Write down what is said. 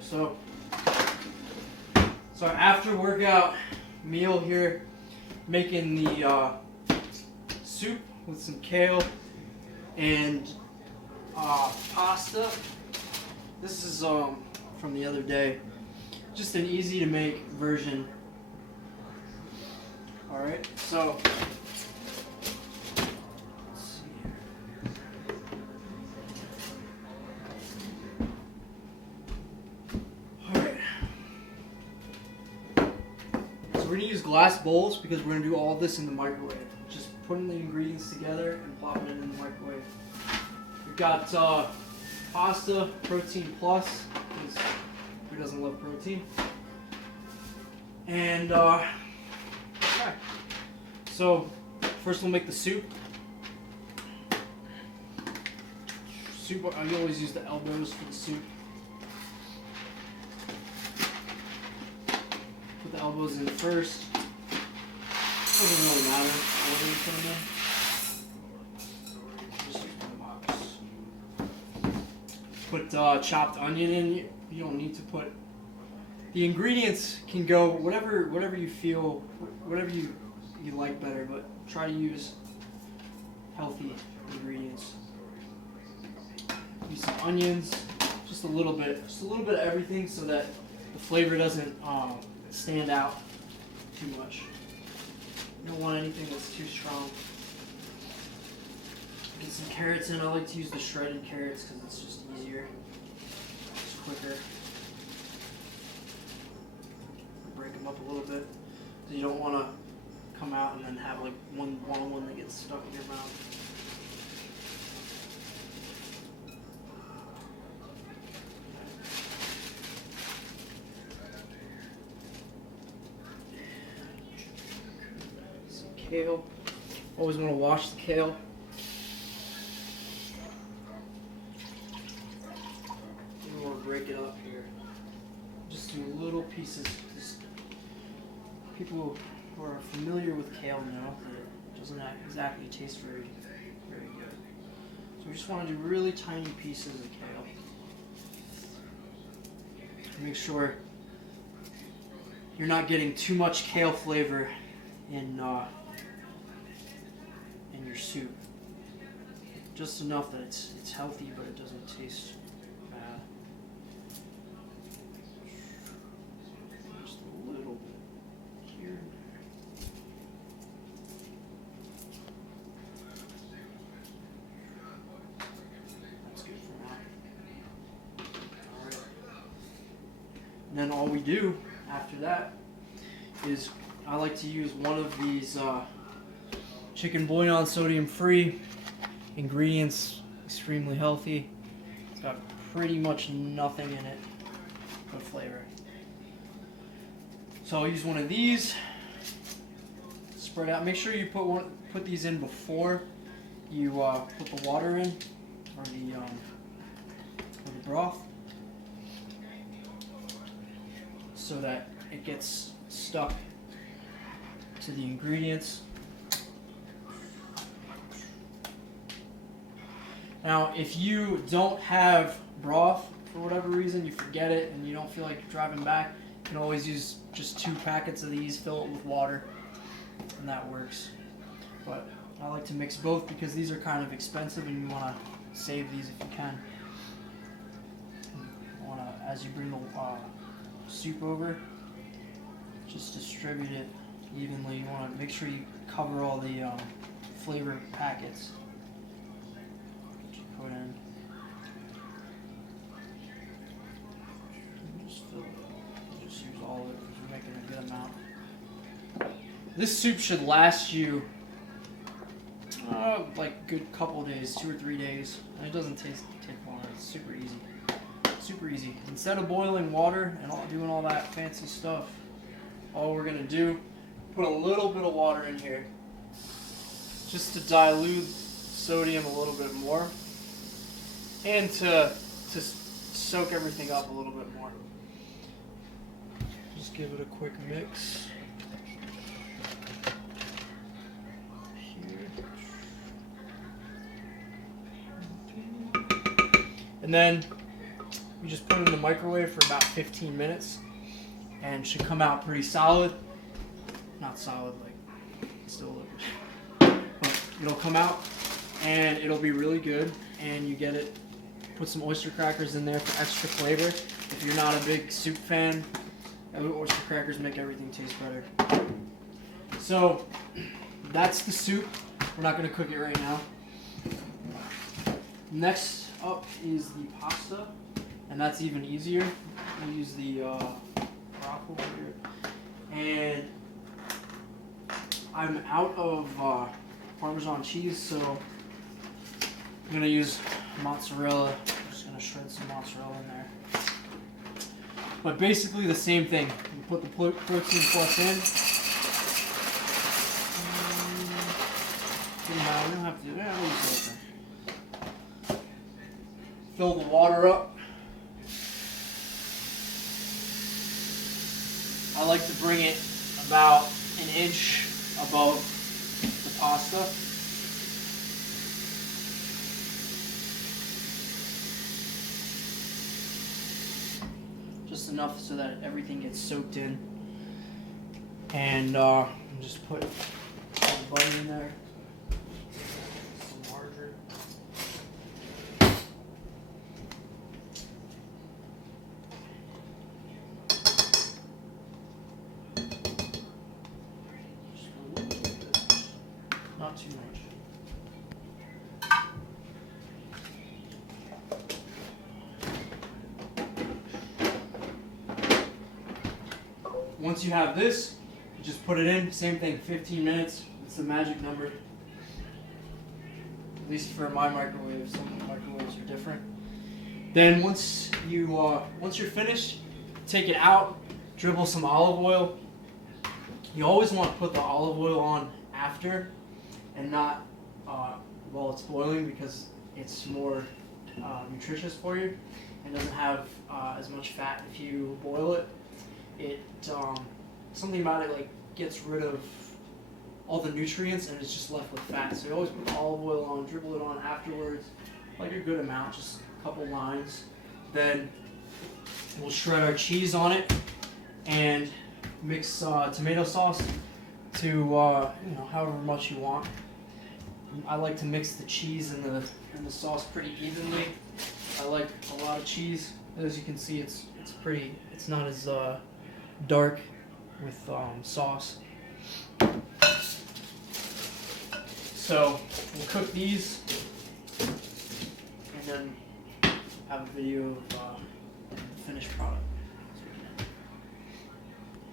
Alright, so after workout meal here, making the soup with some kale and pasta. This is from the other day. Just an easy to make version. Alright, so let's see here. Alright. So we're going to use glass bowls because we're going to do all this in the microwave. Just putting the ingredients together and plopping it in the microwave. We've got pasta, protein plus, because who doesn't love protein? And okay. So first we'll make the soup. I always use the elbows for the soup. Put the elbows in first. Doesn't really matter what you put them in. Just use my box. Put chopped onion in. You don't need to put. The ingredients can go whatever you feel, whatever you like better, but try to use healthy ingredients. Use some onions, just a little bit of everything, so that the flavor doesn't stand out too much. You don't want anything that's too strong. Get some carrots in. I like to use the shredded carrots because it's just easier, it's quicker. Break them up a little bit, so you don't want to come out and then have like one that gets stuck in your mouth. Some kale. Always want to wash the kale. You don't want to break it up here. Just do little pieces. People who are familiar with kale know that it doesn't exactly taste very good. So we just want to do really tiny pieces of kale. Make sure you're not getting too much kale flavor in your soup. Just enough that it's healthy, but it doesn't taste bad. Just a little bit here. That's good for now. Alright. And then all we do after that is I like to use one of these chicken bouillon, sodium free, ingredients, extremely healthy. It's got pretty much nothing in it but flavor. So I'll use one of these, spread out. Make sure you put these in before you put the water in, or the broth, so that it gets stuck to the ingredients. Now, if you don't have broth for whatever reason, you forget it and you don't feel like driving back, you can always use just 2 packets of these, fill it with water, and that works. But I like to mix both because these are kind of expensive and you want to save these if you can. You want to, as you bring the soup over, just distribute it evenly. You want to make sure you cover all the flavor packets that you put in. Just fill it. Just use all of it because you're making a good amount. This soup should last you like a good couple days, 2 or 3 days, and it doesn't take long. It's super easy. Super easy. Instead of boiling water and doing all that fancy stuff, all we're gonna do, put a little bit of water in here, just to dilute sodium a little bit more, and to soak everything up a little bit more. Just give it a quick mix. And then You just put it in the microwave for about 15 minutes and it should come out pretty solid. Not solid, like still liquid. But it'll come out and it'll be really good, and you get it. Put some oyster crackers in there for extra flavor. If you're not a big soup fan, oyster crackers make everything taste better. So that's the soup. We're not going to cook it right now. Next up is the pasta, and that's even easier. I use the broth over here, and I'm out of Parmesan cheese, so I'm going to use mozzarella. I'm just going to shred some mozzarella in there. But basically the same thing. You put the Protein Plus in. We don't have to do that. Fill the water up. I like to bring it about an inch above the pasta. Just enough so that everything gets soaked in. And just put some butter in there. Some margarine. Just a little bit. Not too much. Once you have this, you just put it in. Same thing, 15 minutes. It's the magic number. At least for my microwave. Some of the microwaves are different. Then once you're finished, take it out, dribble some olive oil. You always want to put the olive oil on after and not while it's boiling, because it's more nutritious for you and doesn't have as much fat if you boil it. Something about it like gets rid of all the nutrients and it's just left with fat. So you always put the olive oil on, dribble it on afterwards, like a good amount, just a couple lines. Then we'll shred our cheese on it and mix tomato sauce to however much you want. I like to mix the cheese and the sauce pretty evenly. I like a lot of cheese. As you can see, it's not as dark with sauce. So we'll cook these and then have a video of the finished product.